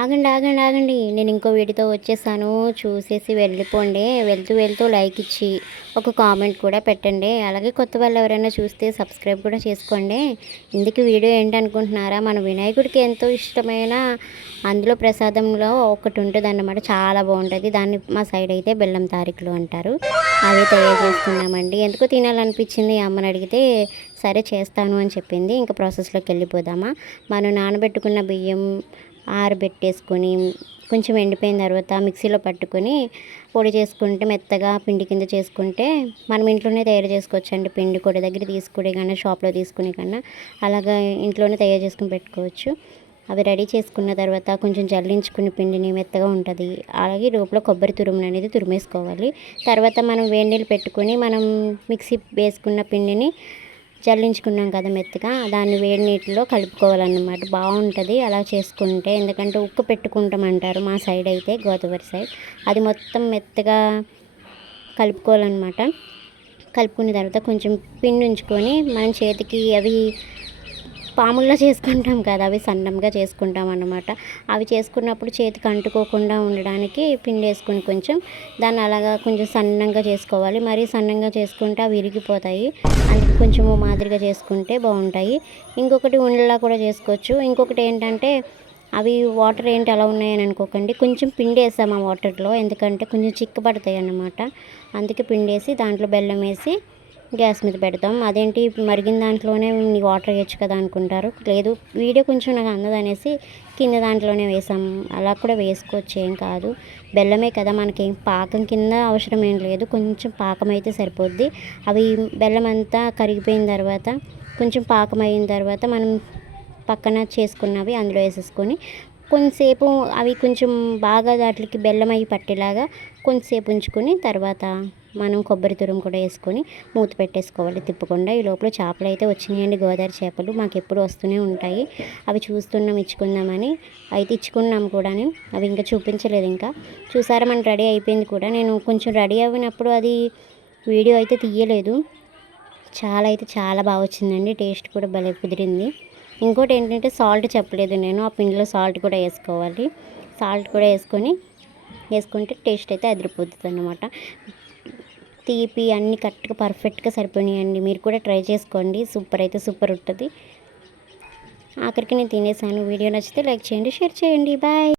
ఆగండి ఆగండి ఆగండి, నేను ఇంకో వీడియోతో వచ్చేసాను, చూసేసి వెళ్ళిపోండి. వెళ్తూ వెళ్తూ లైక్ ఇచ్చి ఒక కామెంట్ కూడా పెట్టండి. అలాగే కొత్త వాళ్ళు ఎవరైనా చూస్తే సబ్స్క్రైబ్ కూడా చేసుకోండి. ఇందుకు వీడియో ఏంటనుకుంటున్నారా, మన వినాయకుడికి ఎంతో ఇష్టమైన అందులో ప్రసాదంలో ఒకటి ఉంటుంది అన్నమాట, చాలా బాగుంటుంది. దాన్ని మా సైడ్ అయితే బెల్లం తారీఖులు అంటారు. అదే తయారు చేసుకున్నామండి. ఎందుకో తినాలనిపించింది, అమ్మని అడిగితే సరే చేస్తాను అని చెప్పింది. ఇంకా ప్రాసెస్లోకి వెళ్ళిపోదామా. మనం నానబెట్టుకున్న బియ్యం ఆరబెట్టేసుకొని కొంచెం ఎండిపోయిన తర్వాత మిక్సీలో పట్టుకొని పొడి చేసుకుంటే మెత్తగా పిండి కింద చేసుకుంటే మనం ఇంట్లోనే తయారు చేసుకోవచ్చండి. పిండి కూడా దగ్గర తీసుకునే కన్నా షాప్లో తీసుకునే కన్నా అలాగా ఇంట్లోనే తయారు చేసుకుని పెట్టుకోవచ్చు. అవి రెడీ చేసుకున్న తర్వాత కొంచెం జల్లించుకుని పిండిని మెత్తగా ఉంటుంది. అలాగే లోపల కొబ్బరి తురుమును అనేది తురిమేసుకోవాలి. తర్వాత మనం వేడి నీళ్ళు పెట్టుకొని మనం మిక్సీ వేసుకున్న పిండిని జల్లించుకున్నాం కదా మెత్తగా, దాన్ని వేడి నీటిలో కలుపుకోవాలన్నమాట. బాగుంటుంది అలా చేసుకుంటే, ఎందుకంటే ఉక్కు పెట్టుకుంటాం అంటారు మా సైడ్ అయితే, గోదావరి సైడ్. అది మొత్తం మెత్తగా కలుపుకోవాలన్నమాట. కలుపుకున్న తర్వాత కొంచెం పిండి ఉంచుకొని మనం చేతికి అవి పాముల్లో చేసుకుంటాం కదా, అవి సన్నంగా చేసుకుంటాం అన్నమాట. అవి చేసుకున్నప్పుడు చేతికి అంటుకోకుండా ఉండడానికి పిండి వేసుకొని కొంచెం దాన్ని అలాగా కొంచెం సన్నంగా చేసుకోవాలి. మరీ సన్నంగా చేసుకుంటే అవి విరిగిపోతాయి. అందుకే కొంచెం మాదిరిగా చేసుకుంటే బాగుంటాయి. ఇంకొకటి ఉండలా కూడా చేసుకోవచ్చు. ఇంకొకటి ఏంటంటే అవి వాటర్ ఏంటి అలా ఉన్నాయని అనుకోకండి, కొంచెం పిండి వేసాము ఆ వాటర్లో, ఎందుకంటే కొంచెం చిక్కబడతాయి అన్నమాట. అందుకే పిండి వేసి దాంట్లో బెల్లం వేసి గ్యాస్ మీద పెడతాం. అదేంటి మరిగిన దాంట్లోనే వాటర్ వేయచ్చు కదా అనుకుంటారు. లేదు, వీడియో కొంచెం నాకు అందదనేసి కింద దాంట్లోనే వేసాం. అలా కూడా వేసుకోవచ్చు, ఏం కాదు. బెల్లమే కదా, మనకేం పాకం కింద అవసరం ఏం లేదు, కొంచెం పాకం అయితే సరిపోద్ది. అవి బెల్లం అంతా కరిగిపోయిన తర్వాత కొంచెం పాకం అయిన తర్వాత మనం పక్కన చేసుకున్నవి అందులో వేసేసుకొని కొంతసేపు అవి కొంచెం బాగా వాటికి బెల్లం అవి పట్టేలాగా కొంతసేపు ఉంచుకొని తర్వాత మనం కొబ్బరి తురుము కూడా వేసుకొని మూత పెట్టేసుకోవాలి తిప్పకుండా. ఈ లోపల చేపలు అయితే వచ్చినాయండి, గోదావరి చేపలు మాకు ఎప్పుడు వస్తూనే ఉంటాయి. అవి చూస్తున్నాం, ఇచ్చుకుందామని అయితే ఇచ్చుకున్నాం కూడా. అవి ఇంకా చూపించలేదు. ఇంకా చూసారా మనం రెడీ అయిపోయింది కూడా. నేను కొంచెం రెడీ అయినప్పుడు అది వీడియో అయితే తీయలేదు. చాలా బాగా వచ్చిందండి, టేస్ట్ కూడా భలే కుదిరింది. ఇంకోటి ఏంటంటే సాల్ట్ చెప్పలేదు నేను, ఆ పిండిలో సాల్ట్ కూడా వేసుకోవాలి. సాల్ట్ కూడా వేసుకుంటే టేస్ట్ అయితే అదిరిపోతుంది అన్నమాట. తీపి అన్నీ కరెక్ట్గా పర్ఫెక్ట్గా సరిపోయినాయండి. మీరు కూడా ట్రై చేసుకోండి, సూపర్ అయితే సూపర్ ఉంటుంది. ఆఖరికి నేను తినేసాను. వీడియో నచ్చితే లైక్ చేయండి, షేర్ చేయండి. బాయ్.